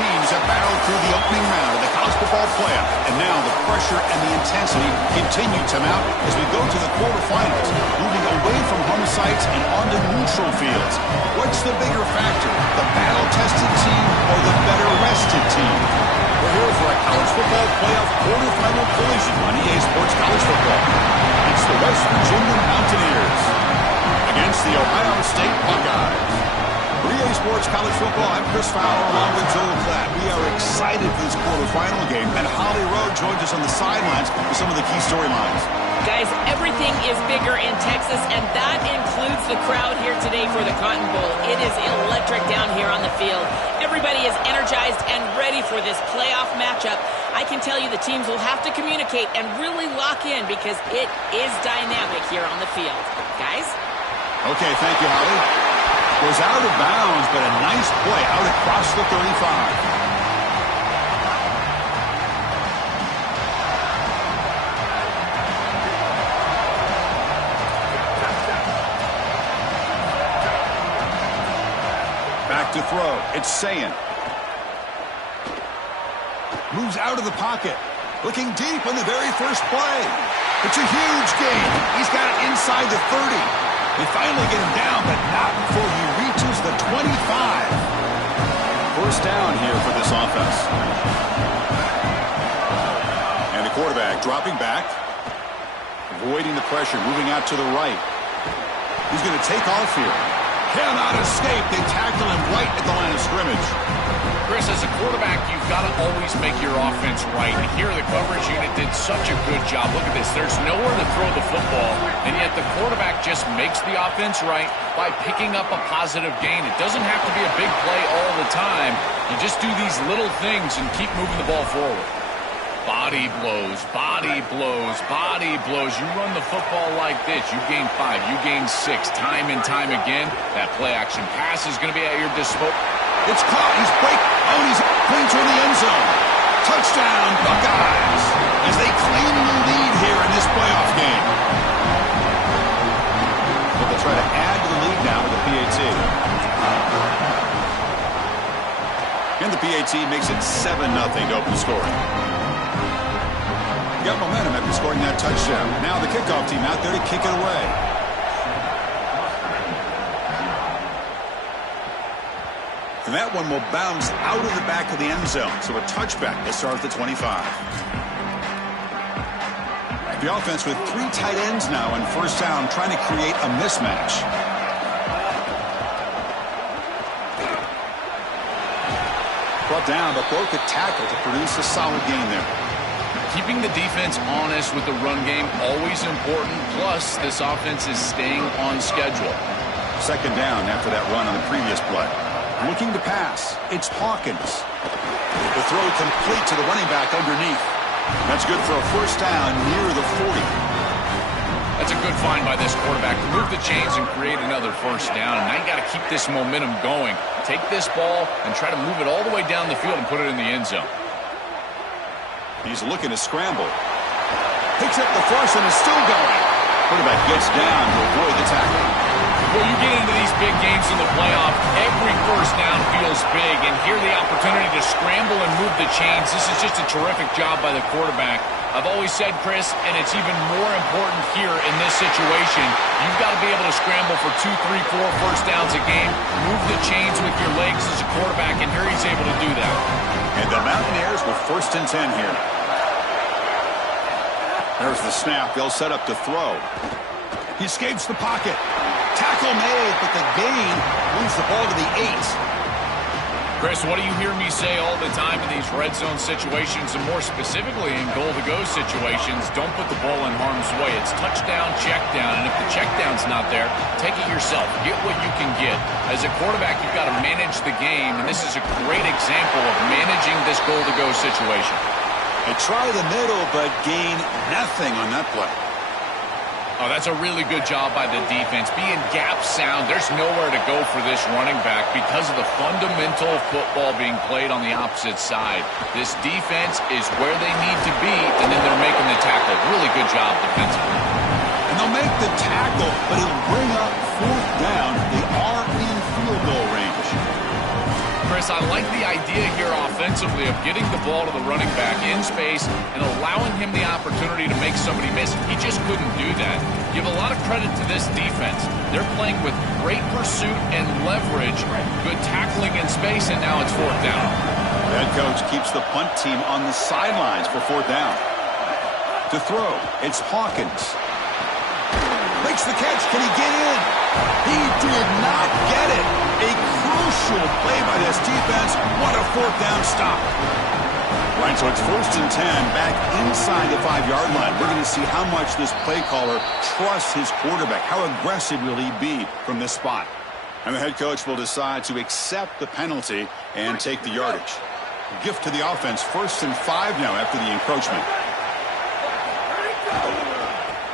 teams have battled through the opening round of the college football playoff, and now the pressure and the intensity continue to mount as we go to the quarterfinals, moving away from home sites and onto neutral fields. What's the bigger factor, the battle-tested team or the better-rested team? We're here for a college football playoff quarterfinal collision on EA Sports College Football. It's the West Virginia Mountaineers against the Ohio State Buckeyes. For EA Sports College Football, I'm Chris Fowler along with Joel Klatt. We are excited for this quarterfinal game, and Holly Rowe joins us on the sidelines with some of the key storylines. Guys, everything is bigger in Texas, and that includes the crowd here today for the Cotton Bowl. It is electric down here on the field. Everybody is energized and ready for this playoff matchup. I can tell you the teams will have to communicate and really lock in because it is dynamic here on the field. Guys? Okay, thank you, Holly. Was out of bounds, but a nice play out across the 35. Back to throw. It's Sayin. Moves out of the pocket. Looking deep on the very first play. It's a huge gain. He's got it inside the 30. They finally get him down, but not before he reaches the 25. First down here for this offense. And the quarterback dropping back. Avoiding the pressure, moving out to the right. He's going to take off here. Cannot escape. They tackle him right at the line of scrimmage. Chris, as a quarterback, you've got to always make your offense right. And here the coverage unit did such a good job. Look at this. There's nowhere to throw the football, and yet the quarterback just makes the offense right by picking up a positive gain. It doesn't have to be a big play all the time. You just do these little things and keep moving the ball forward. Body blows, body blows, body blows. You run the football like this, you gain 5, you gain 6, time and time again. That play-action pass is going to be at your disposal. It's caught. He's breaking. Oh, and he's clean toward the end zone. Touchdown, Buckeyes, as they claim the lead here in this playoff game. But they'll try to add to the lead now with the PAT. And the PAT makes it 7-0 to open the scoring. Got momentum after scoring that touchdown. Now the kickoff team out there to kick it away. And that one will bounce out of the back of the end zone. So a touchback to start at the 25. The offense with 3 tight ends now on first down, trying to create a mismatch. Brought down, but broke a tackle to produce a solid gain there. Keeping the defense honest with the run game, always important. Plus, this offense is staying on schedule. Second down after that run on the previous play. Looking to pass. It's Hawkins. The throw complete to the running back underneath. That's good for a first down near the 40. That's a good find by this quarterback to move the chains and create another first down. And now you got to keep this momentum going. Take this ball and try to move it all the way down the field and put it in the end zone. He's looking to scramble. Picks up the first and is still going. Quarterback gets down to avoid the tackle. Well, you get into these big games in the playoff, every first down feels big, and here the opportunity to scramble and move the chains. This is just a terrific job by the quarterback. I've always said, Chris, and it's even more important here in this situation, you've got to be able to scramble for 2, 3, 4 first downs a game, move the chains with your legs as a quarterback, and here he's able to do that. And the Mountaineers with first and 10 here. There's the snap. They'll set up to throw. He escapes the pocket. Tackle made, but the gain moves the ball to the 8. Chris, what do you hear me say all the time in these red zone situations, and more specifically in goal-to-go situations? Don't put the ball in harm's way. It's touchdown, check down, and if the check down's not there, take it yourself. Get what you can get. As a quarterback, you've got to manage the game, and this is a great example of managing this goal-to-go situation. They try the middle, but gain nothing on that play. Oh, that's a really good job by the defense. Being gap sound, there's nowhere to go for this running back because of the fundamental football being played on the opposite side. This defense is where they need to be, and then they're making the tackle. Really good job defensively. And they'll make the tackle, but it'll bring up fourth down. They are in field goal range. Chris, Chris, I like the idea here offensively of getting the ball to the running back in space and allowing him the opportunity to make somebody miss. He just couldn't do that. Give a lot of credit to this defense. They're playing with great pursuit and leverage, good tackling in space, and now it's fourth down. The head coach keeps the punt team on the sidelines for fourth down. To throw, it's Hawkins. Makes the catch. Can he get in? He did not get it. A crucial play by this defense. What a fourth down stop. Right, so it's 1st and 10 back inside the 5-yard line. We're going to see how much this play caller trusts his quarterback. How aggressive will he be from this spot? And the head coach will decide to accept the penalty and take the yardage. Gift to the offense. 1st and 5 now after the encroachment.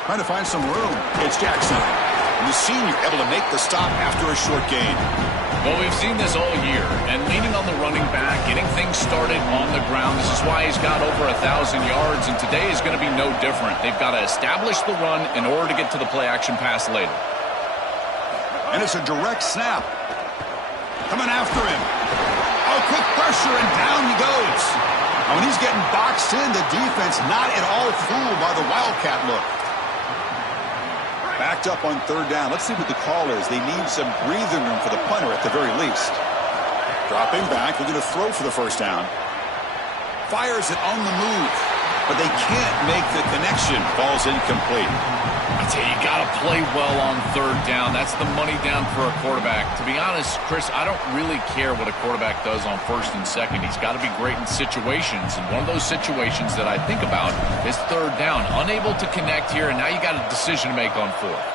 Trying to find some room. It's Jackson. And the senior able to make the stop after a short gain. Well, we've seen this all year, and leaning on the running back, getting things started on the ground. This is why he's got over 1,000 yards, and today is going to be no different. They've got to establish the run in order to get to the play-action pass later. And it's a direct snap. Coming after him. Oh, quick pressure, and down he goes. Now, when he's getting boxed in, the defense not at all fooled by the Wildcat look. Backed up on 3rd down. Let's see what the call is. They need some breathing room for the punter at the very least. Dropping back. They're going to throw for the 1st down. Fires it on the move. But they can't make the connection. Ball's incomplete. I tell you, you got to play well on 3rd down. That's the money down for a quarterback. To be honest, Chris, I don't really care what a quarterback does on 1st and 2nd. He's got to be great in situations. And one of those situations that I think about is 3rd down. Unable to connect here, and now you got a decision to make on 4th.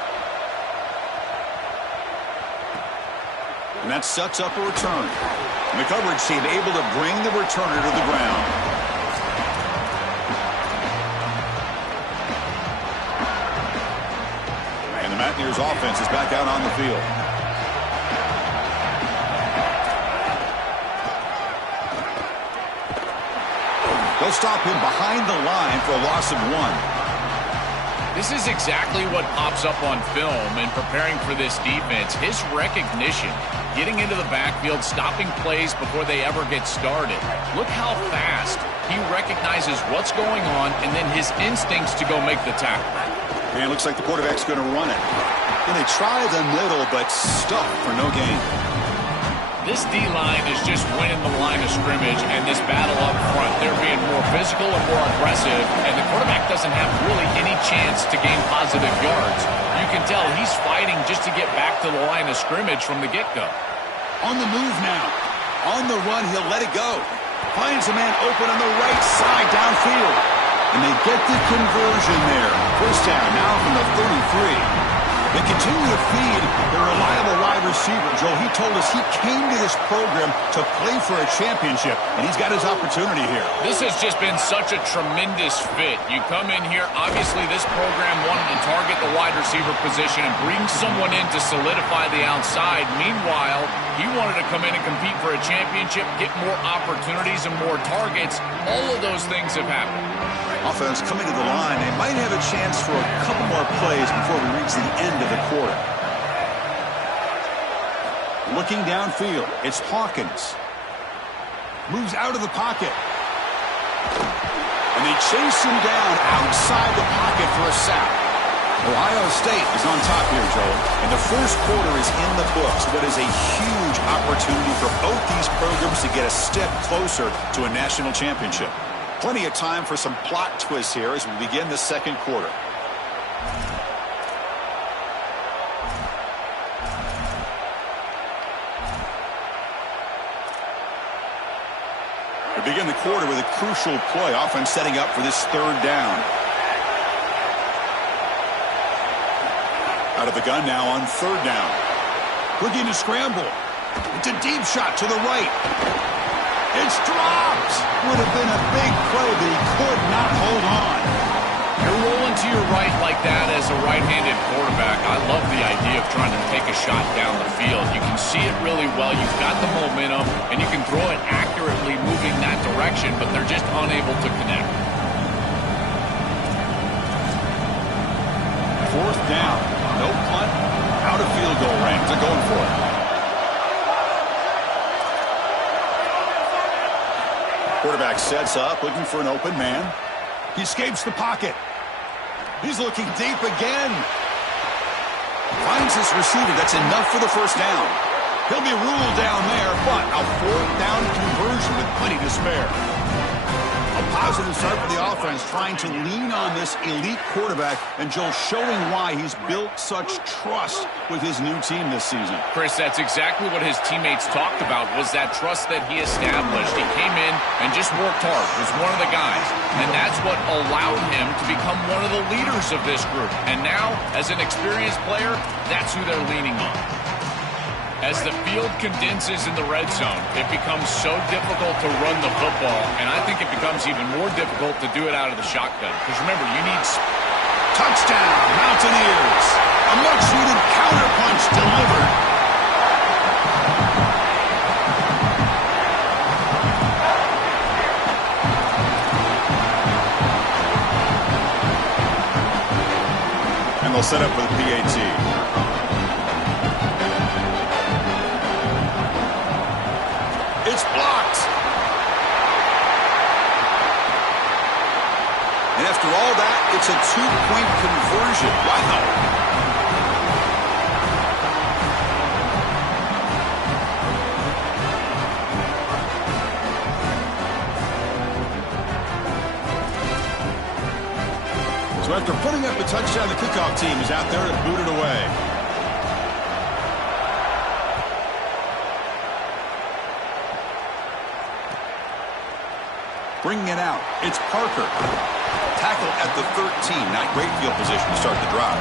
And that sets up a return. And the coverage team able to bring the returner to the ground. Mountaineers offense is back out on the field. They'll stop him behind the line for a loss of 1. This is exactly what pops up on film in preparing for this defense. His recognition, getting into the backfield, stopping plays before they ever get started. Look how fast he recognizes what's going on and then his instincts to go make the tackle. And it looks like the quarterback's going to run it. And they try the middle, but stuck for no gain. This D-line is just winning the line of scrimmage, and this battle up front, they're being more physical and more aggressive, and the quarterback doesn't have really any chance to gain positive yards. You can tell he's fighting just to get back to the line of scrimmage from the get-go. On the move now. On the run, he'll let it go. Finds a man open on the right side downfield. And they get the conversion there. 1st down now from the 33. They continue to feed the reliable wide receiver. Joe, he told us he came to this program to play for a championship, and he's got his opportunity here. This has just been such a tremendous fit. You come in here, obviously this program wanted to target the wide receiver position and bring someone in to solidify the outside. Meanwhile, he wanted to come in and compete for a championship, get more opportunities and more targets. All of those things have happened. Offense coming to the line. They might have a chance for a couple more plays before we reach the end of the quarter. Looking downfield, it's Hawkins. Moves out of the pocket. And they chase him down outside the pocket for a sack. Ohio State is on top here, Joel. And the first quarter is in the books. What is a huge opportunity for both these programs to get a step closer to a national championship. Plenty of time for some plot twists here as we begin the 2nd quarter. We begin the quarter with a crucial play, often setting up for this 3rd down. Out of the gun now on 3rd down. Looking to scramble. It's a deep shot to the right. It's dropped. Would have been a big play, but he could not hold on. You're rolling to your right like that as a right-handed quarterback. I love the idea of trying to take a shot down the field. You can see it really well. You've got the momentum, and you can throw it accurately moving that direction, but they're just unable to connect. 4th down. No punt. Out of field goal range. They're going for it. Quarterback sets up, looking for an open man. He escapes the pocket. He's looking deep again. Finds his receiver. That's enough for the first down. He'll be ruled down there, but a fourth down conversion with plenty to spare. A positive start for the offense, trying to lean on this elite quarterback, and Joel showing why he's built such trust with his new team this season. Chris, that's exactly what his teammates talked about, was that trust that he established. He came in and just worked hard, was one of the guys, and that's what allowed him to become one of the leaders of this group. And now, as an experienced player, that's who they're leaning on. As the field condenses in the red zone, it becomes so difficult to run the football, and I think it becomes even more difficult to do it out of the shotgun. Because remember, you need... Touchdown, Mountaineers! A much-needed counterpunch delivered. And they'll set up with a PAT. It's blocked. And after all that, it's a two-point conversion. Wow. So after putting up a touchdown, the kickoff team is out there to boot it away. Bringing it out, it's Parker. Tackle at the 13, not great field position to start the drive.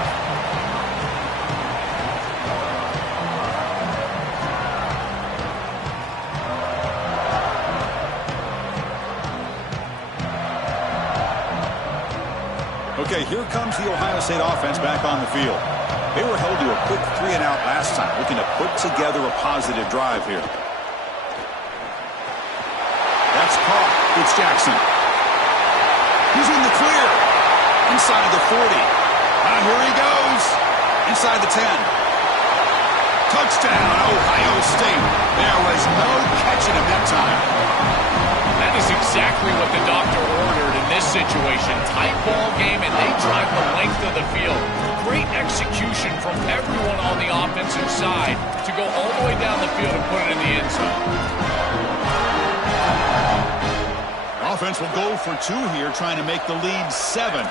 Okay, here comes the Ohio State offense back on the field. They were held to a quick 3-and-out last time, looking to put together a positive drive here. That's caught. It's Jackson. He's in the clear. Inside the 40. Here he goes. Inside the 10. Touchdown, Ohio State. There was no catching him that time. That is exactly what the doctor ordered in this situation. Tight ball game, and they drive the length of the field. Great execution from everyone on the offensive side to go all the way down the field and put it in the end zone. Offense will go for two here, trying to make the lead 7.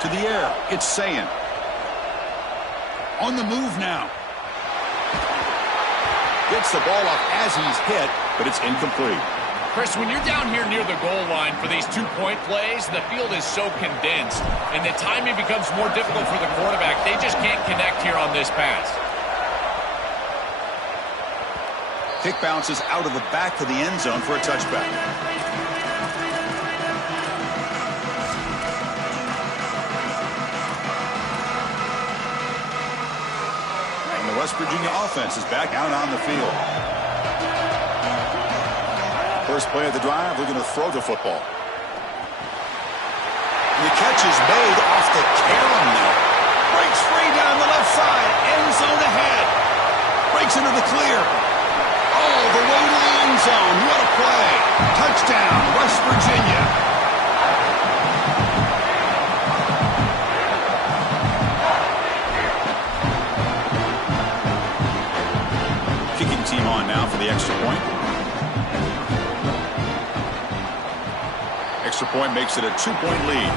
To the air, it's Sayin. On the move now. Gets the ball off as he's hit, but it's incomplete. Chris, when you're down here near the goal line for these two-point plays, the field is so condensed, and the timing becomes more difficult for the quarterback. They just can't connect here on this pass. Kick bounces out of the back of the end zone for a touchback. And the West Virginia offense is back out on the field. First play of the drive, we're going to throw the football. And the catch is made off the carom. Breaks free down the left side. End zone ahead. Breaks into the clear. All the way to the end zone. What a play. Touchdown, West Virginia. Kicking team on now for the extra point. Extra point makes it a 2-point lead.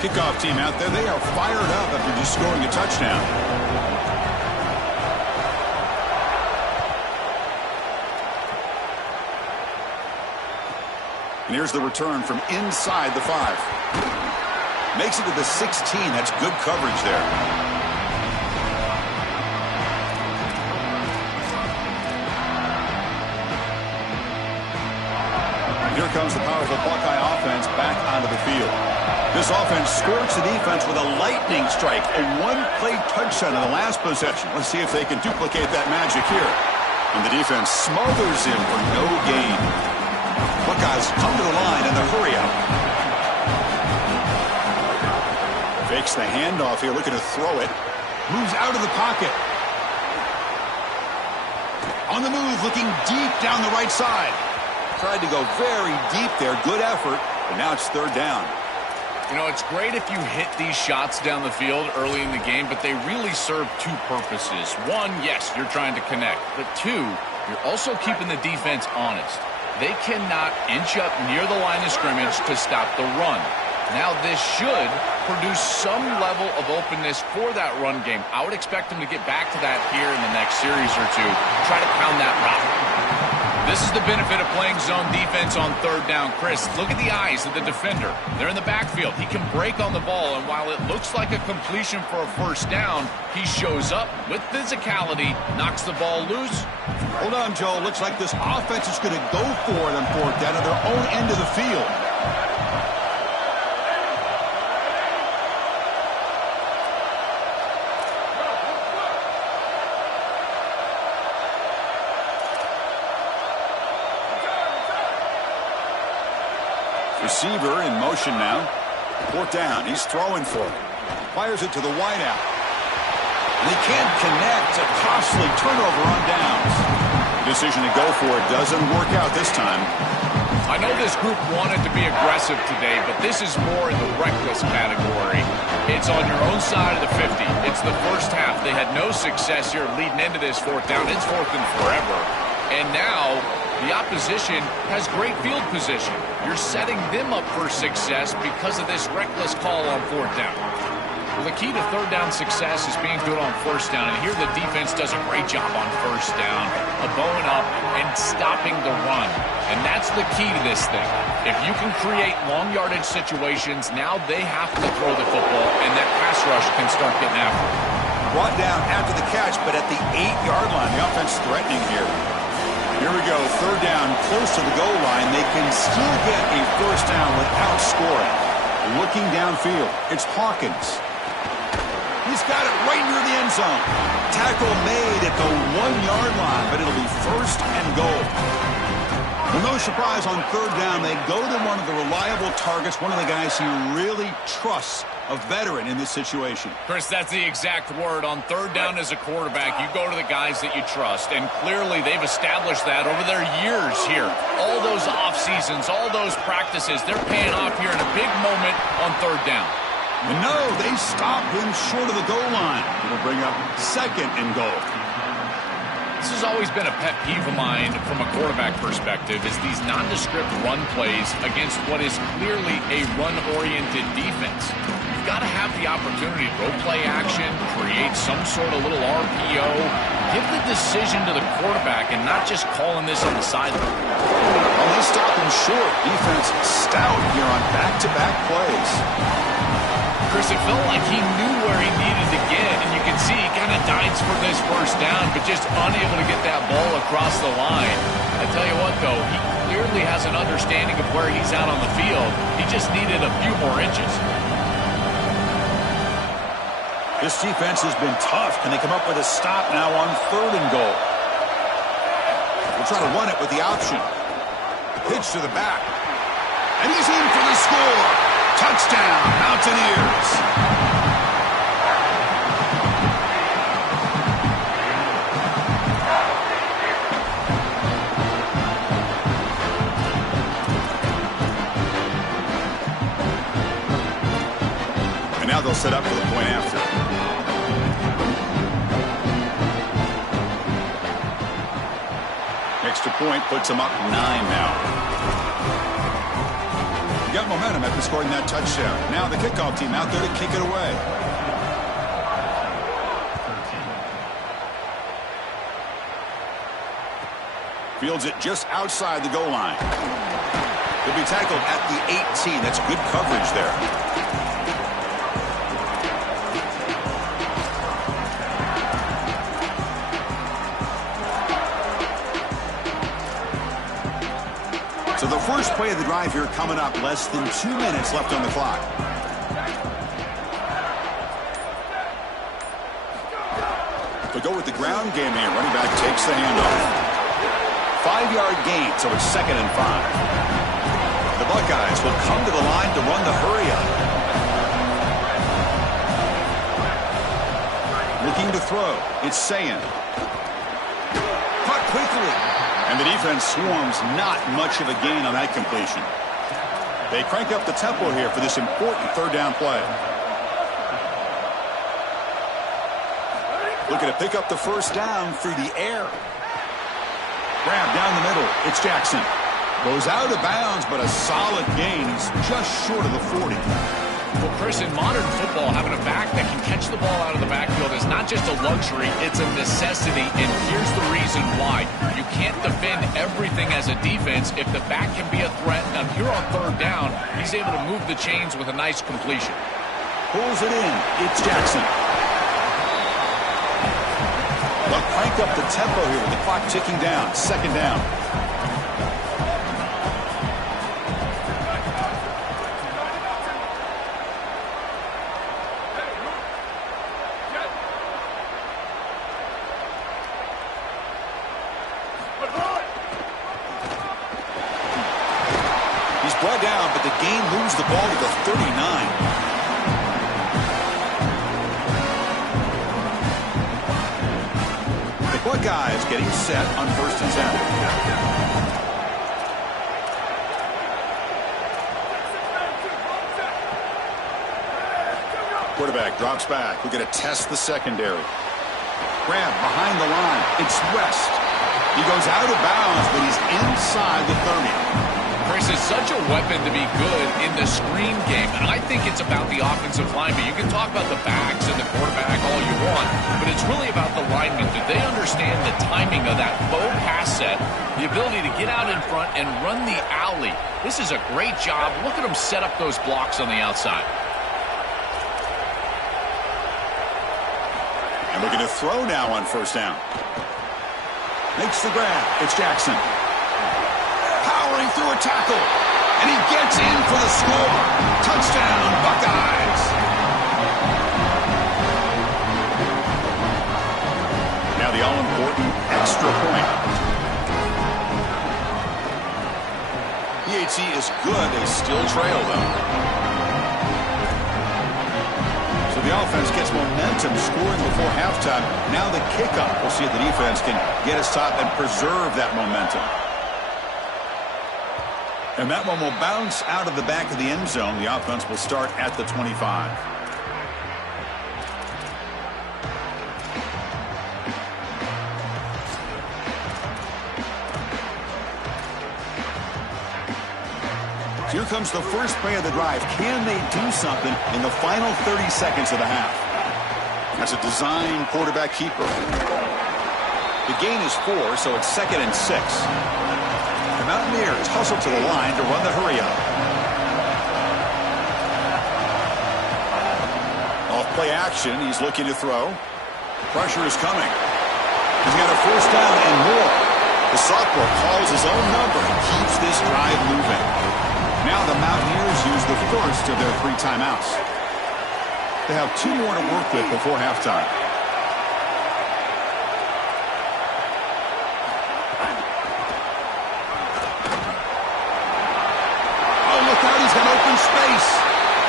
Kickoff team out there, they are fired up after just scoring a touchdown. And here's the return from inside the 5. Makes it to the 16. That's good coverage there. Here comes the powerful Buckeye offense back onto the field. This offense scores the defense with a lightning strike, a one-play touchdown in the last possession. Let's see if they can duplicate that magic here. And the defense smothers him for no gain. Buckeyes come to the line in the hurry-up. Fakes the handoff here, looking to throw it. Moves out of the pocket. On the move, looking deep down the right side. Tried to go very deep there. Good effort, but now it's third down. You know, it's great if you hit these shots down the field early in the game, but they really serve two purposes. One, yes, you're trying to connect. But two, you're also keeping the defense honest. They cannot inch up near the line of scrimmage to stop the run. Now, this should produce some level of openness for that run game. I would expect them to get back to that here in the next series or two. Try to pound that route. This is the benefit of playing zone defense on third down. Chris, look at the eyes of the defender. They're in the backfield. He can break on the ball, and while it looks like a completion for a first down, he shows up with physicality, knocks the ball loose. Hold on, Joe. Looks like this offense is going to go for it on fourth down at their own end of the field. Receiver in motion now. Fourth down. He's throwing for it. Fires it to the wideout. And he can't connect. A costly turnover on downs. The decision to go for it doesn't work out this time. I know this group wanted to be aggressive today, but this is more in the reckless category. It's on your own side of the 50. It's the first half. They had no success here leading into this fourth down. It's fourth and forever. And now the opposition has great field position. You're setting them up for success because of this reckless call on fourth down. Well, the key to third down success is being good on first down. And here the defense does a great job on first down of bowing up and stopping the run. And that's the key to this thing. If you can create long yardage situations, now they have to throw the football, and that pass rush can start getting after it. Brought down after the catch, but at the 8-yard line, the offense threatening here. Here we go, third down, close to the goal line. They can still get a first down without scoring. Looking downfield, it's Hawkins. He's got it right near the end zone. Tackle made at the 1-yard line, but it'll be first and goal. Well, no surprise on third down, they go to one of the reliable targets, one of the guys he really trusts, a veteran in this situation. Chris, that's the exact word. On third down as a quarterback, you go to the guys that you trust, and clearly they've established that over their years here. All those off seasons, all those practices, they're paying off here in a big moment on third down. And no, they stop him short of the goal line. It'll bring up second and goal. This has always been a pet peeve of mine from a quarterback perspective, is these nondescript run plays against what is clearly a run-oriented defense. You've got to have the opportunity to go play action, create some sort of little RPO, give the decision to the quarterback and not just calling this on the sideline. Well, they stop him short. Defense stout here on back-to-back plays. Chris, it felt like he knew where he needed to get, and you can see he kind of dives for this first down, but just unable to get that ball across the line. I tell you what, though, he clearly has an understanding of where he's out on the field. He just needed a few more inches. This defense has been tough. Can they come up with a stop now on third and goal? We'll try to run it with the option. Pitch to the back. And he's in for the score. Touchdown, Mountaineers. And now they'll set up for the point after. Extra point puts them up 9 now. Got momentum after scoring that touchdown. Now the kickoff team out there to kick it away. Fields it just outside the goal line. He'll be tackled at the 18. That's good coverage there. So the first play of the drive here coming up, less than 2 minutes left on the clock. They go with the ground game here. Running back takes the handoff. 5-yard gain, so it's 2nd and 5. The Buckeyes will come to the line to run the hurry up. Looking to throw. It's Sayin. Caught quickly. And the defense swarms. Not much of a gain on that completion. They crank up the tempo here for this important third down play. Looking to pick up the first down through the air. Grab down the middle. It's Jackson. Goes out of bounds, but a solid gain. He's just short of the 40. Well, Chris, in modern football, having a back that can catch the ball out of the backfield is not just a luxury, it's a necessity, and here's the reason why. You can't defend everything as a defense if the back can be a threat. And here on third down, he's able to move the chains with a nice completion. Pulls it in. It's Jackson. They'll crank up the tempo here with the clock ticking down. Second down. He's brought down, but the game moves the ball to the 39. Buckeyes getting set on 1st and 10. Quarterback drops back. We're going to test the secondary. Grab behind the line. It's West. He goes out of bounds, but he's inside the 30. Chris is such a weapon to be good in the screen game, and I think it's about the offensive lineman. You can talk about the backs and the quarterback all you want, but it's really about the linemen. Do they understand the timing of that faux pass set, the ability to get out in front and run the alley? This is a great job. Look at them set up those blocks on the outside. And we're going to throw now on 1st down. Makes the grab. It's Jackson. Powering through a tackle. And he gets in for the score. Touchdown, Buckeyes. Now the all-important extra point. PAT is good. They still trail, though. So the offense gets momentum scoring before halftime. Now the kickoff. We'll see if the defense can get a stop and preserve that momentum. And that one will bounce out of the back of the end zone. The offense will start at the 25. So here comes the first play of the drive. Can they do something in the final 30 seconds of the half? That's a design quarterback keeper. The gain is 4, so it's 2nd and 6. The Mountaineers hustle to the line to run the hurry-up. Off play action, he's looking to throw. Pressure is coming. He's got a first down and more. The sophomore calls his own number and keeps this drive moving. Now the Mountaineers use the first of their 3 timeouts. They have 2 more to work with before halftime. Space,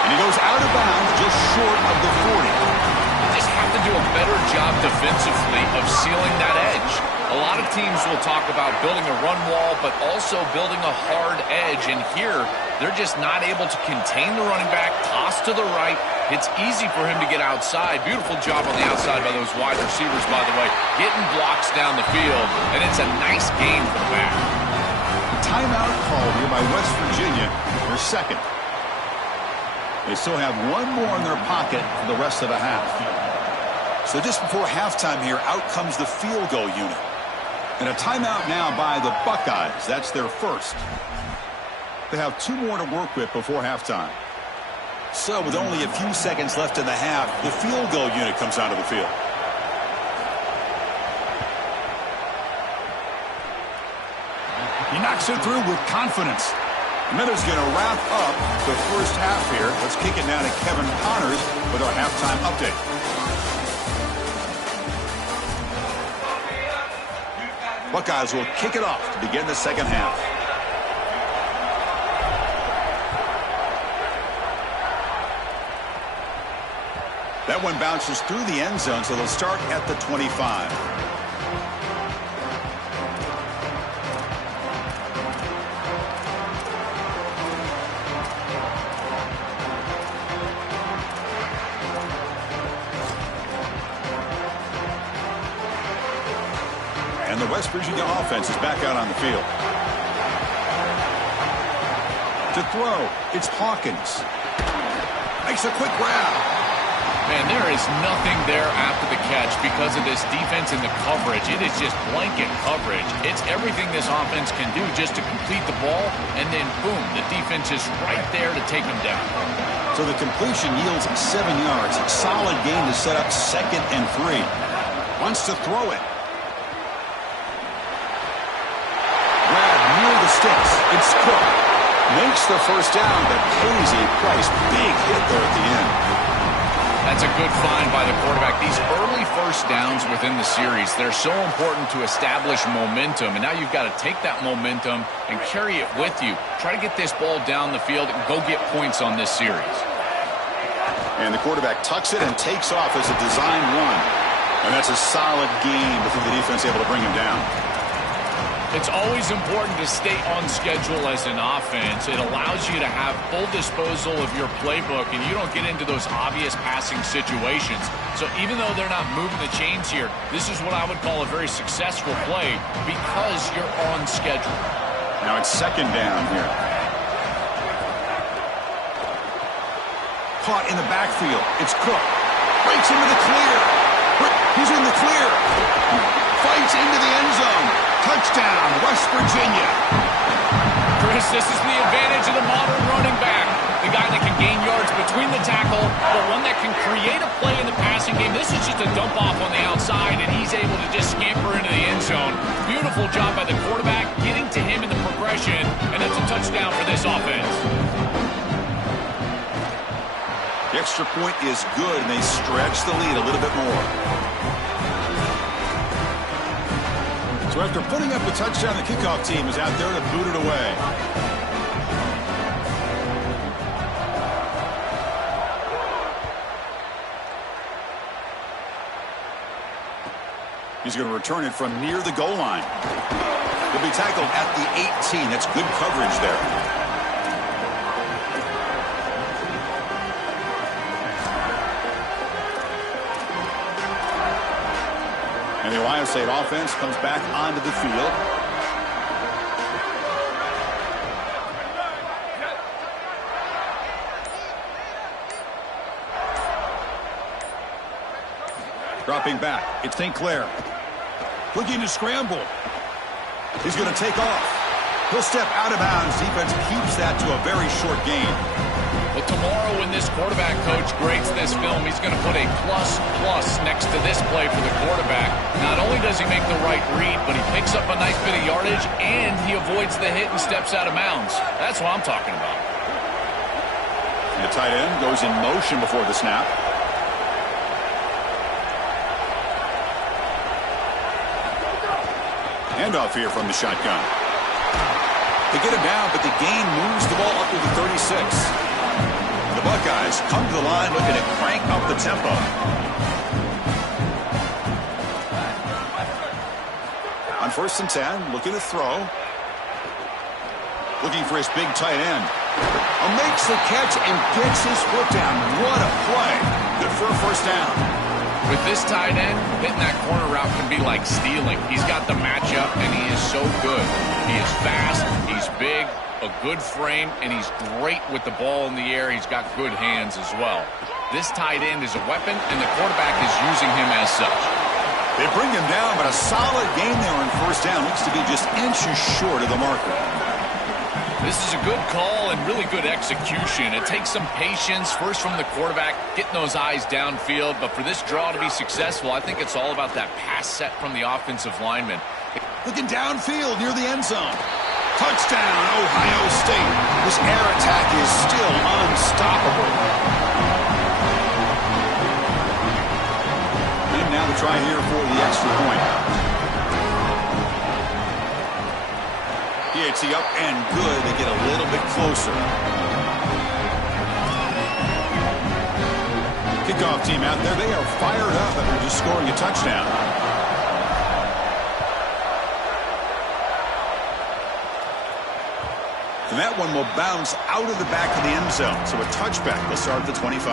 and he goes out of bounds just short of the 40. They just have to do a better job defensively of sealing that edge. A lot of teams will talk about building a run wall, but also building a hard edge, and here they're just not able to contain the running back. Toss to the right. It's easy for him to get outside. Beautiful job on the outside by those wide receivers, by the way, getting blocks down the field, and it's a nice gain for the back. Timeout called here by West Virginia, their 2nd. They still have 1 more in their pocket for the rest of the half. So just before halftime here, out comes the field goal unit. And a timeout now by the Buckeyes. That's their first. They have 2 more to work with before halftime. So with only a few seconds left in the half, the field goal unit comes out of the field. He knocks it through with confidence. Miller's going to wrap up the first half here. Let's kick it now to Kevin Connors with our halftime update. Buckeyes will kick it off to begin the second half. That one bounces through the end zone, so they'll start at the 25. And the West Virginia offense is back out on the field. To throw, it's Hawkins. Makes a quick grab. Man, there is nothing there after the catch because of this defense and the coverage. It is just blanket coverage. It's everything this offense can do just to complete the ball, and then, boom, the defense is right there to take them down. So the completion yields 7 yards. Solid gain to set up 2nd and 3. Wants to throw it. Grab near the sticks. It's Cook. Makes the first down, but pays a price. Big hit there at the end. That's a good find by the quarterback. These early first downs within the series, they're so important to establish momentum. And now you've got to take that momentum and carry it with you. Try to get this ball down the field and go get points on this series. And the quarterback tucks it and takes off as a design run. And that's a solid gain before the defense able to bring him down. It's always important to stay on schedule as an offense. It allows you to have full disposal of your playbook, and you don't get into those obvious passing situations. So even though they're not moving the chains here, this is what I would call a very successful play because you're on schedule. Now it's 2nd down here. Caught in the backfield. It's Cook. Breaks into the clear. He's in the clear. Fights into the end zone. Touchdown, West Virginia. Chris, this is the advantage of the modern running back. The guy that can gain yards between the tackle, the one that can create a play in the passing game. This is just a dump off on the outside, and he's able to just scamper into the end zone. Beautiful job by the quarterback, getting to him in the progression, and it's a touchdown for this offense. The extra point is good, and they stretch the lead a little bit more. So after putting up the touchdown, the kickoff team is out there to boot it away. He's going to return it from near the goal line. He'll be tackled at the 18. That's good coverage there. And the Ohio State offense comes back onto the field. Dropping back, it's St. Clair. Looking to scramble. He's going to take off. He'll step out of bounds. Defense keeps that to a very short gain. Well, tomorrow when this quarterback coach grades this film, he's going to put a plus next to this play for the quarterback. Not only does he make the right read, but he picks up a nice bit of yardage, and he avoids the hit and steps out of bounds. That's what I'm talking about. And the tight end goes in motion before the snap. Handoff here from the shotgun. They get him down, but the gain moves the ball up to the 36. The Buckeyes come to the line looking to crank up the tempo. On 1st and 10, looking to throw. Looking for his big tight end. Makes the catch and gets his foot down. What a play. Good for a first down. With this tight end, hitting that corner route can be like stealing. He's got the matchup, and he is so good. He is fast, he's big, a good frame, and he's great with the ball in the air. He's got good hands as well. This tight end is a weapon, and the quarterback is using him as such. They bring him down, but a solid gain there on first down. Looks to be just inches short of the marker. This is a good call and really good execution. It takes some patience, first from the quarterback, getting those eyes downfield. But for this draw to be successful, I think it's all about that pass set from the offensive lineman. Looking downfield near the end zone. Touchdown, Ohio State. This air attack is still unstoppable. And now the try here for the extra point. He up and good. They get a little bit closer. Kickoff team out there, they are fired up after just scoring a touchdown. And that one will bounce out of the back of the end zone. So a touchback will start at the 25.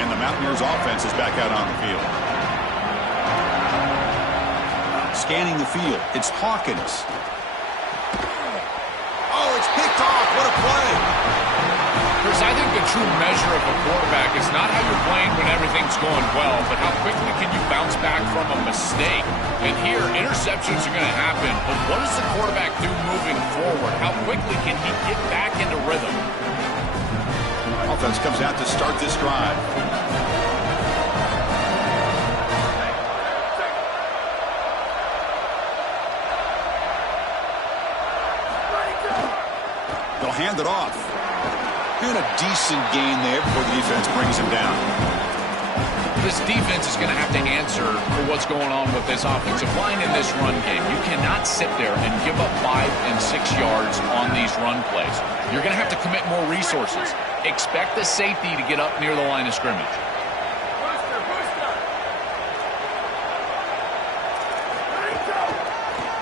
And the Mountaineers offense is back out on the field. Scanning the field, it's Hawkins. Oh, it's picked off. What a play. Chris, I think the true measure of a quarterback is not how you're playing when everything's going well, but how quickly can you bounce back from a mistake. And here, interceptions are going to happen, but what does the quarterback do moving forward? How quickly can he get back into rhythm? Offense comes out to start this drive. They'll hand it off. And a decent gain there before the defense brings him down. This defense is going to have to answer for what's going on with this offensive line in this run game. You cannot sit there and give up 5 and 6 yards on these run plays. You're going to have to commit more resources. Expect the safety to get up near the line of scrimmage.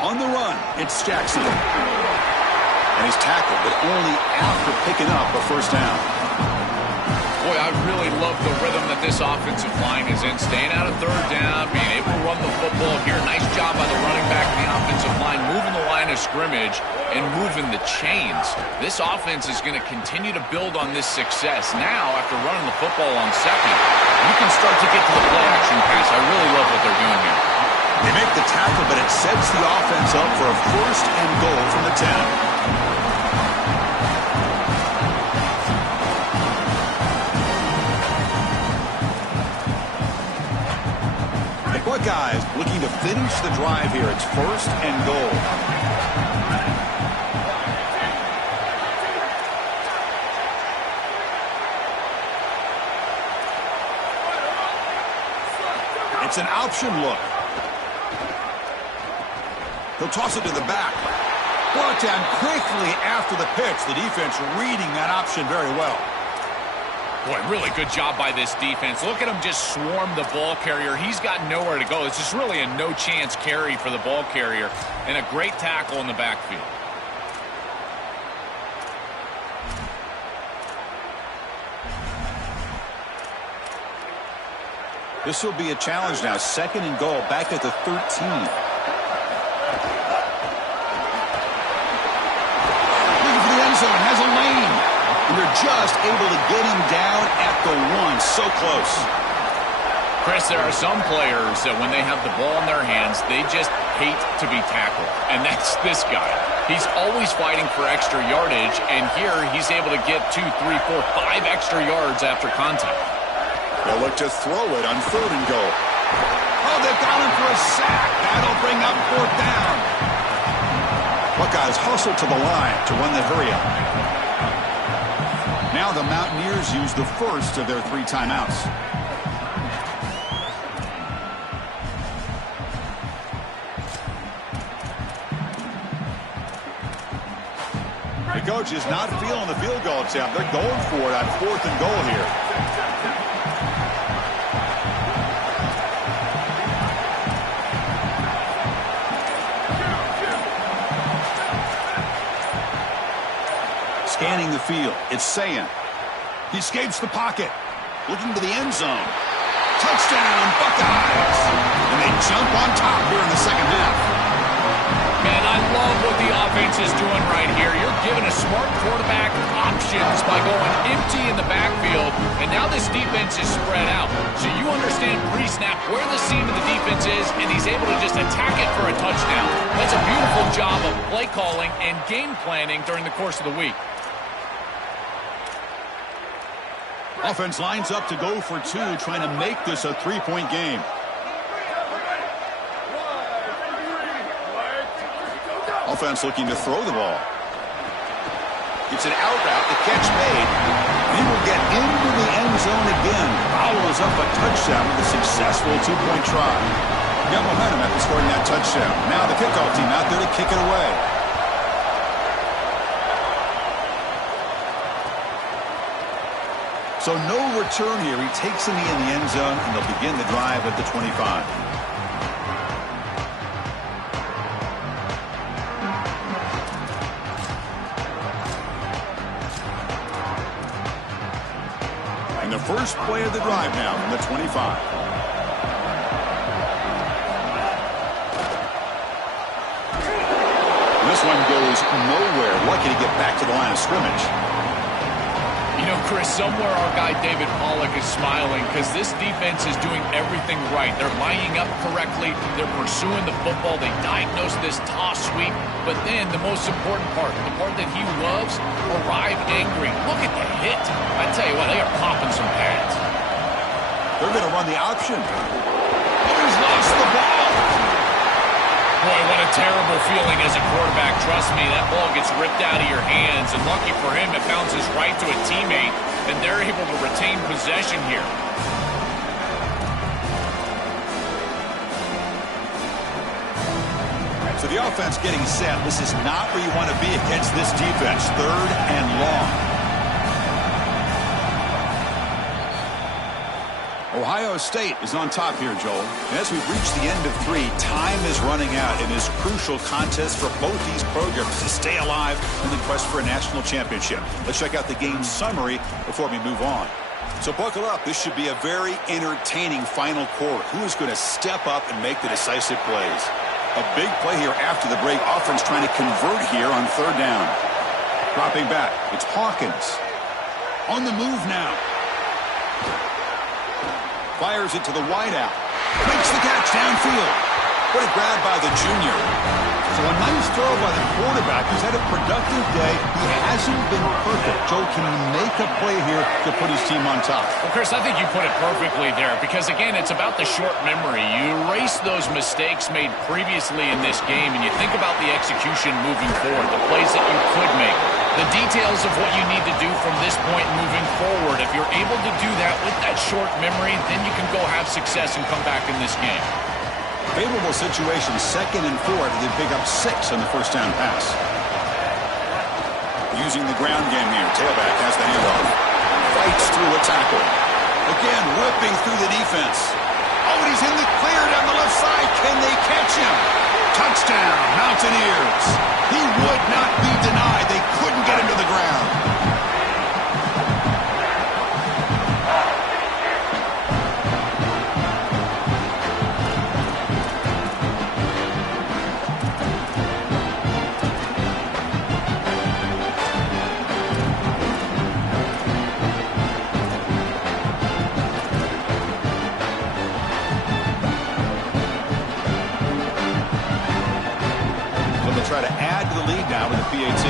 On the run, it's Jackson. And he's tackled, but only after picking up a first down. Boy, I really love the rhythm that this offensive line is in. Staying out of third down, being able to run the football here. Nice job by the running back and the offensive line, moving the line of scrimmage and moving the chains. This offense is going to continue to build on this success. Now, after running the football on second, you can start to get to the play-action pass. I really love what they're doing here. They make the tackle, but it sets the offense up for a first and goal from the 10. Buckeyes looking to finish the drive here. It's first and goal. It's an option look. He'll toss it to the back. Brought down quickly after the pitch. The defense reading that option very well. Boy, really good job by this defense. Look at him just swarm the ball carrier. He's got nowhere to go. It's just really a no-chance carry for the ball carrier, and a great tackle in the backfield. This will be a challenge now. Second and goal, back at the 13. Looking for the end zone, has a lane. And they're just able to get him down at the 1. So close. Chris, there are some players that when they have the ball in their hands, they just hate to be tackled. And that's this guy. He's always fighting for extra yardage, and here he's able to get 2, 3, 4, 5 extra yards after contact. They'll look to throw it on third and goal. Oh, they've got him for a sack. That'll bring up fourth down. Buckeyes hustle to the line to run the hurry-up. Now the Mountaineers use the first of their 3 timeouts. The coach is not feeling the field goal attempt. They're going for it on fourth and goal here. Scanning the field, it's Sayan. He escapes the pocket, looking to the end zone. Touchdown, Buckeyes! And they jump on top here in the second half. Man, I love what the offense is doing right here. You're giving a smart quarterback options by going empty in the backfield, and now this defense is spread out. So you understand pre-snap where the seam of the defense is, and he's able to just attack it for a touchdown. That's a beautiful job of play calling and game planning during the course of the week. Offense lines up to go for 2, trying to make this a 3-point game. Offense looking to throw the ball. It's an out route, the catch made. He will get into the end zone again. Follows up a touchdown with a successful 2-point try. Got momentum after scoring that touchdown. Now the kickoff team out there to kick it away. So no return here. He takes the knee in the end zone, and they'll begin the drive at the 25. And the first play of the drive now from the 25. This one goes nowhere. Lucky to get back to the line of scrimmage. You know, Chris, somewhere our guy David Pollock is smiling because this defense is doing everything right. They're lining up correctly. They're pursuing the football. They diagnose this toss sweep. But then the most important part, the part that he loves, arrive angry. Look at the hit. I tell you what, they are popping some pads. They're going to run the option. Oh, he's lost the ball. Boy, what a terrible feeling as a quarterback. Trust me, that ball gets ripped out of your hands. And lucky for him, it bounces right to a teammate. And they're able to retain possession here. So the offense getting set. This is not where you want to be against this defense. 3rd and long. Ohio State is on top here, Joel. And as we've reached the end of 3, time is running out in this crucial contest for both these programs to stay alive in the quest for a national championship. Let's check out the game summary before we move on. So buckle up. This should be a very entertaining final quarter. Who is going to step up and make the decisive plays? A big play here after the break. Offense trying to convert here on 3rd down. Dropping back. It's Hawkins. On the move now. Fires it to the wideout. Makes the catch downfield. What a grab by the junior. So a nice throw by the quarterback. He's had a productive day. He hasn't been perfect. Joe, can he make a play here to put his team on top? Well, Chris, I think you put it perfectly there because, again, it's about the short memory. You erase those mistakes made previously in this game, and you think about the execution moving forward, the plays that you could make, the details of what you need to do from this point moving forward. If you're able to do that with that short memory, then you can go have success and come back in this game. Favorable situation, 2nd and 4. They pick up 6 on the first down pass. Using the ground game here. Tailback has the handoff. Fights through a tackle. Again, ripping through the defense. Oh, and he's in the clear down the left side. Can they catch him? Touchdown, Mountaineers. He would not be denied. They couldn't get him to the ground. Try to add to the lead now with a PAT.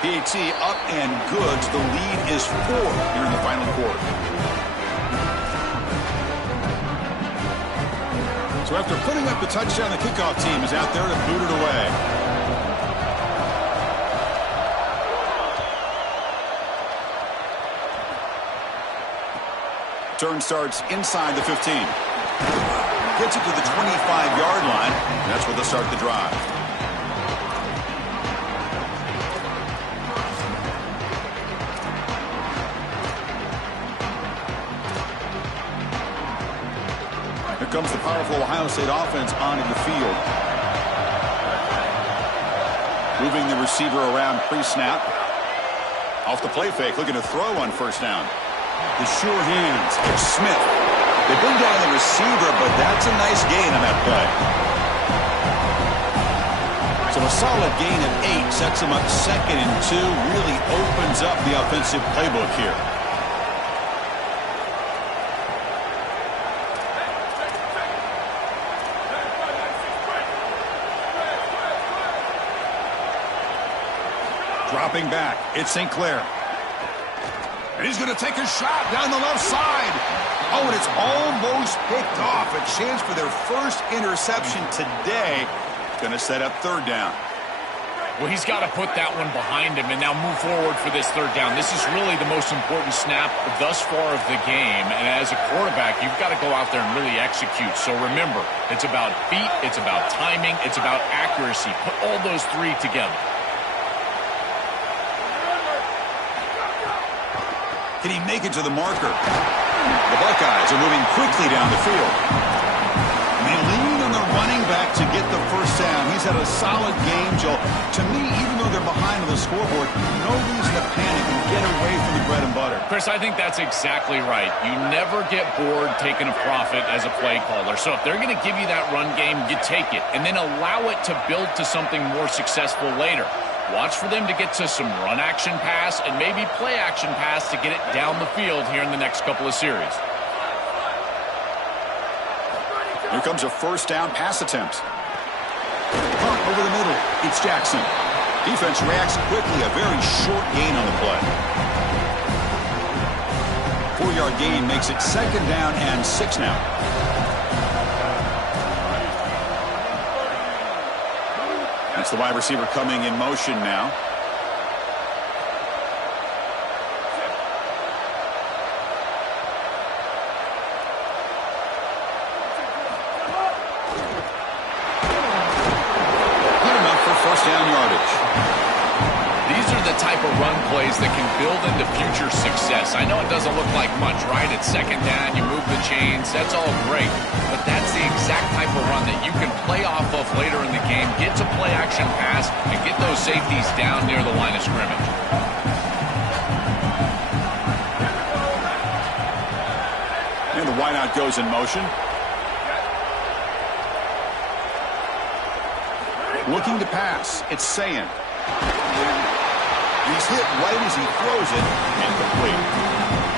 PAT up and good. The lead is 4 here in the final quarter. So after putting up the touchdown, the kickoff team is out there to boot it away. Turn starts inside the 15. Gets it to the 25-yard line. And that's where they'll start the drive. Here comes the powerful Ohio State offense onto the field. Moving the receiver around pre-snap. Off the play fake, looking to throw on first down. The sure hands of Smith. They bring down the receiver, but that's a nice gain on that play. So a solid gain of 8 sets him up 2nd and 2. Really opens up the offensive playbook here. Dropping back, it's St. Clair. And he's going to take a shot down the left side. Oh, and it's almost picked off. A chance for their first interception today. Going to set up 3rd down. Well, he's got to put that one behind him and now move forward for this third down. This is really the most important snap thus far of the game. And as a quarterback, you've got to go out there and really execute. So remember, it's about feet, it's about timing, it's about accuracy. Put all those three together. Can he make it to the marker? The Buckeyes are moving quickly down the field. And they lean on the running back to get the first down. He's had a solid game, Joel. To me, even though they're behind on the scoreboard, no reason to panic and get away from the bread and butter. Chris, I think that's exactly right. You never get bored taking a profit as a play caller. So if they're going to give you that run game, you take it. And then allow it to build to something more successful later. Watch for them to get to some run action pass and maybe play action pass to get it down the field here in the next couple of series. Here comes a first down pass attempt. Punt over the middle. It's Jackson. Defense reacts quickly. A very short gain on the play. 4-yard gain makes it second down and 6 now. That's the wide receiver coming in motion now. Good enough for first down yardage. These are the type of run plays that can build into future success. I know it doesn't look like much, right? It's second down, you move the chains, that's all great. But that's the exact type of run that you can play off of later in the game, get to play action pass, and get those safeties down near the line of scrimmage. And the wideout goes in motion. Looking to pass. It's Sayin. He's hit right as he throws it, and complete.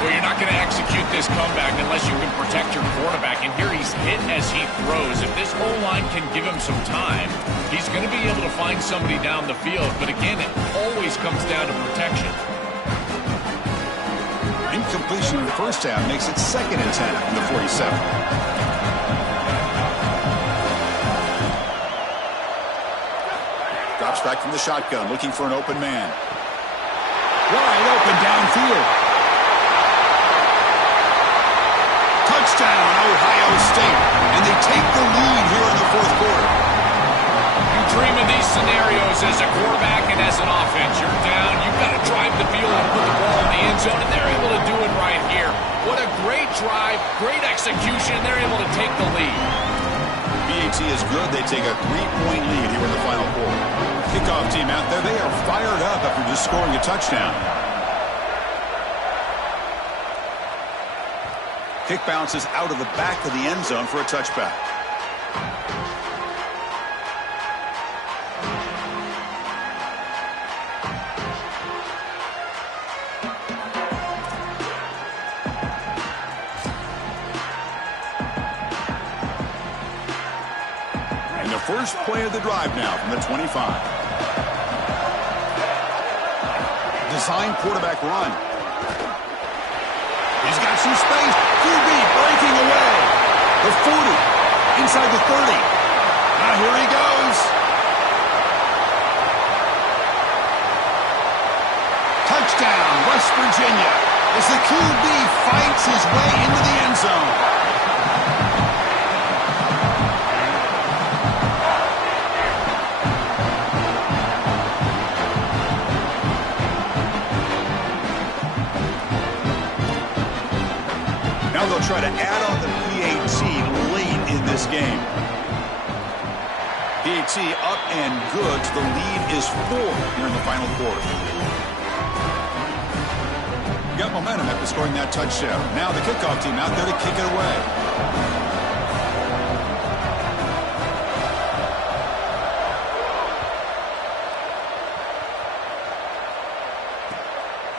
Well, you're not going to execute this comeback unless you can protect your quarterback. And here he's hit as he throws. If this O-line can give him some time, he's going to be able to find somebody down the field. But again, it always comes down to protection. Incompletion on first down makes it second and 10 in the 47. Drops back from the shotgun, looking for an open man. Wide open downfield. Touchdown, Ohio State. And they take the lead here in the fourth quarter. You dream of these scenarios as a quarterback and as an offense. You're down, you've got to drive the field and put the ball in the end zone, and they're able to do it right here. What a great drive, great execution. They're able to take the lead. BAT is good. They take a 3-point lead here in the final quarter. Kickoff team out there. They are fired up after just scoring a touchdown. Kick bounces out of the back of the end zone for a touchback. And the first play of the drive now from the 25. Design quarterback run. He's got some space. QB breaking away. The 40. Inside the 30. Now here he goes. Touchdown, West Virginia. As the QB fights his way into the end zone. Now they'll try to add on the PAT late in this game. PAT up and good. The lead is 4 here in the final quarter. Got momentum after scoring that touchdown. Now the kickoff team out there to kick it away.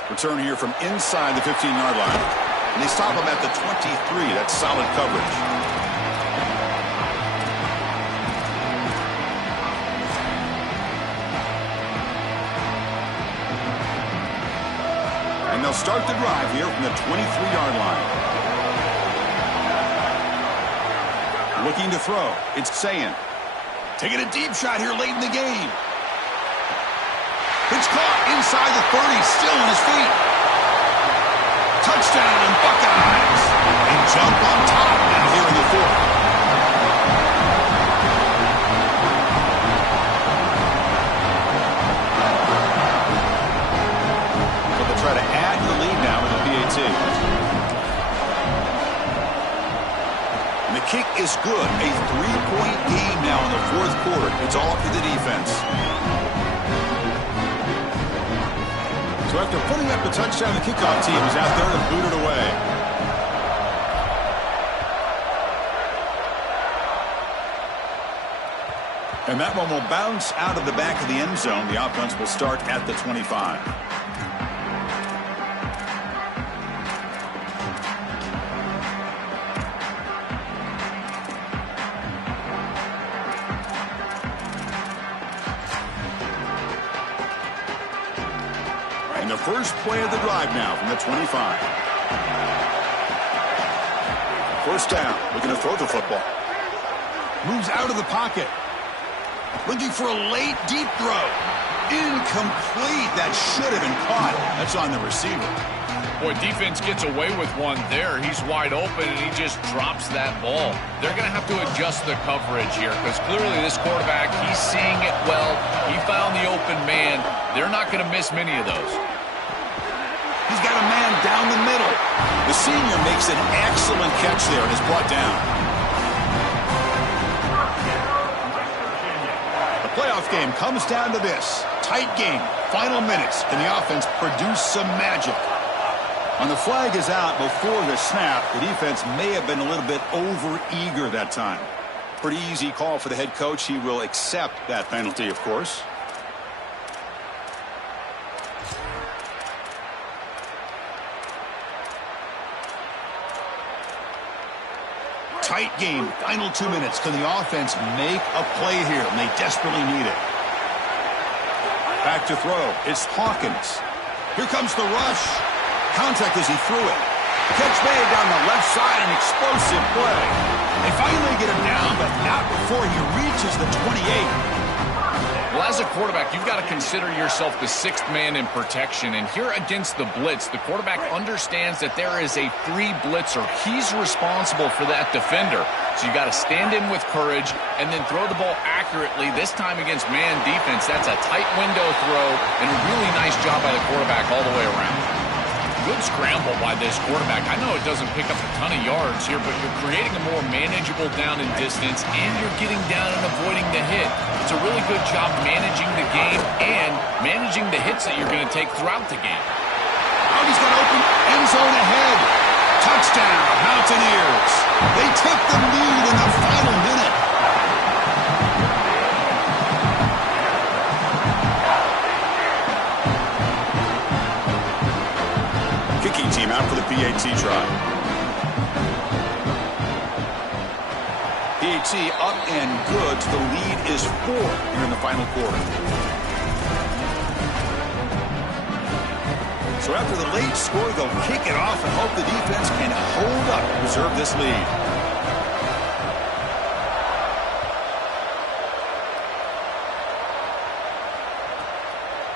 Return here from inside the 15-yard line. And they stop him at the 23. That's solid coverage. And they'll start the drive here from the 23-yard line. Looking to throw. It's Sayin. Taking a deep shot here late in the game. It's caught inside the 30, still on his feet. Touchdown, Buckeyes. They jump on top now here in the fourth. So they'll try to add the lead now with the PAT. And the kick is good. A 3-point game now in the fourth quarter. It's all up to the defense. So after putting up the touchdown, the kickoff team is out there to boot it away. And that one will bounce out of the back of the end zone. The offense will start at the 25. And the first play of the drive now from the 25. First down, looking to throw the football. Moves out of the pocket. Looking for a late, deep throw. Incomplete. That should have been caught. That's on the receiver. Boy, defense gets away with one there. He's wide open, and he just drops that ball. They're going to have to adjust the coverage here because clearly this quarterback, he's seeing it well. He found the open man. They're not going to miss many of those. He's got a man down the middle. The senior makes an excellent catch there and is brought down. The playoff game comes down to this. Tight game. Final minutes. Can the offense produce some magic? And the flag is out before the snap. The defense may have been a little bit over-eager that time. Pretty easy call for the head coach. He will accept that penalty, of course. Tight game, final 2 minutes. Can the offense make a play here? And they desperately need it. Back to throw. It's Hawkins. Here comes the rush. Contact as he threw it. Catch made down the left side, an explosive play. They finally get him down, but not before he reaches the 28. Well, as a quarterback, you've got to consider yourself the sixth man in protection. And here against the blitz, the quarterback understands that there is a free blitzer. He's responsible for that defender. So you got to stand in with courage and then throw the ball accurately. This time against man defense, that's a tight window throw and a really nice job by the quarterback all the way around. Good scramble by this quarterback. I know it doesn't pick up a ton of yards here, but you're creating a more manageable down and distance, and you're getting down and avoiding the hit. It's a really good job managing the game and managing the hits that you're going to take throughout the game. Oh, he's got open end zone ahead. Touchdown, Mountaineers. They take the lead in the final minute. Kicking team out for the PAT try. PAT up and good. The lead is 4 here in the final quarter. So after the late score, they'll kick it off and hope the defense can hold up and preserve this lead.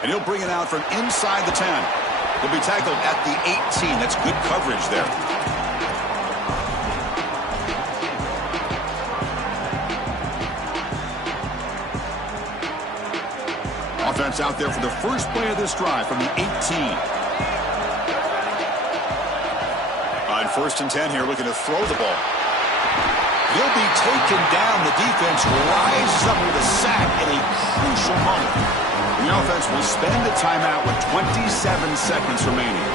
And he'll bring it out from inside the 10. He'll be tackled at the 18. That's good coverage there. Offense out there for the first play of this drive from the 18. On 1st and 10 here, looking to throw the ball. He'll be taken down. The defense rises up with a sack at a crucial moment. The offense will spend a timeout with 27 seconds remaining.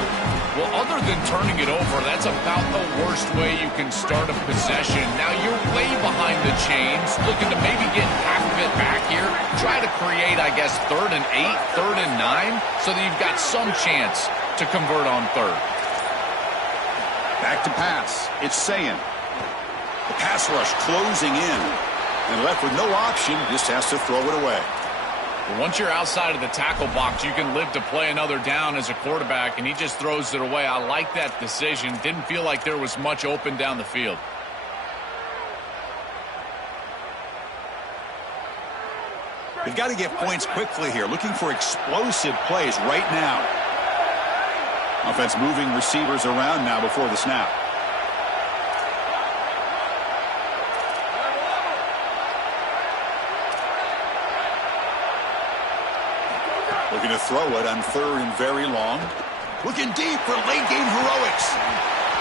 Well, other than turning it over, that's about the worst way you can start a possession. Now, you're way behind the chains, looking to maybe get half of it back here. Try to create, I guess, 3rd and 8, 3rd and 9, so that you've got some chance to convert on 3rd. Back to pass. It's Sayin. The pass rush closing in. And left with no option, just has to throw it away. Well, once you're outside of the tackle box, you can live to play another down as a quarterback, and he just throws it away. I like that decision. Didn't feel like there was much open down the field. They've got to get points quickly here, looking for explosive plays right now. Offense moving receivers around now before the snap. Looking to throw it on 3rd and very long. Looking deep for late-game heroics.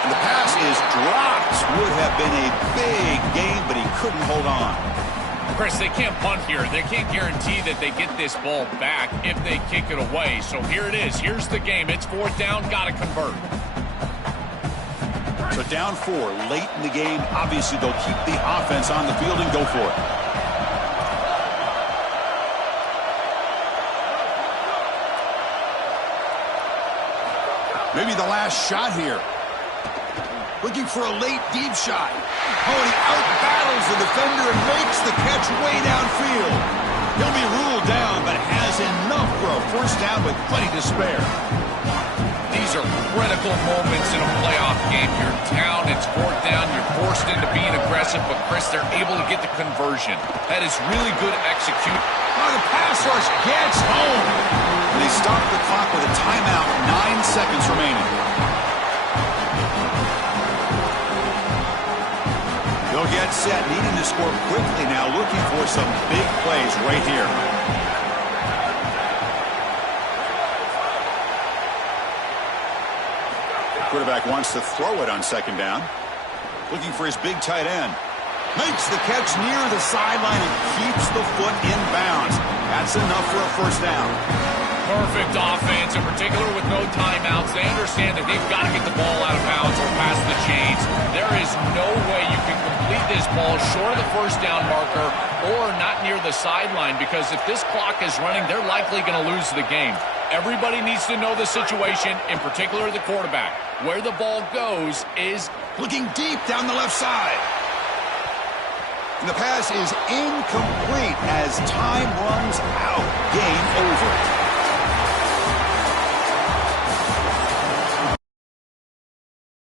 And the pass is dropped. Would have been a big gain, but he couldn't hold on. Chris, they can't punt here. They can't guarantee that they get this ball back if they kick it away. So here it is. Here's the game. It's 4th down. Got to convert. So down 4 late in the game. Obviously, they'll keep the offense on the field and go for it. Maybe the last shot here. Looking for a late deep shot. Oh, and he out-battles the defender and makes the catch way downfield. He'll be ruled down, but has enough for a 1st down with plenty to spare. These are critical moments in a playoff game. You're down, it's 4th down, you're forced into being aggressive, but Chris, they're able to get the conversion. That is really good execute. Oh, the pass rush gets home. And they stop the clock with a timeout, 9 seconds remaining. They'll get set, needing to score quickly now, looking for some big plays right here. The quarterback wants to throw it on 2nd down. Looking for his big tight end. Makes the catch near the sideline and keeps the foot in bounds. That's enough for a 1st down. Perfect offense, in particular with no timeouts. They understand that they've got to get the ball out of bounds or past the chains. There is no way you can complete this ball short of the 1st down marker or not near the sideline, because if this clock is running, they're likely going to lose the game. Everybody needs to know the situation, in particular the quarterback. Where the ball goes is looking deep down the left side. And the pass is incomplete as time runs out.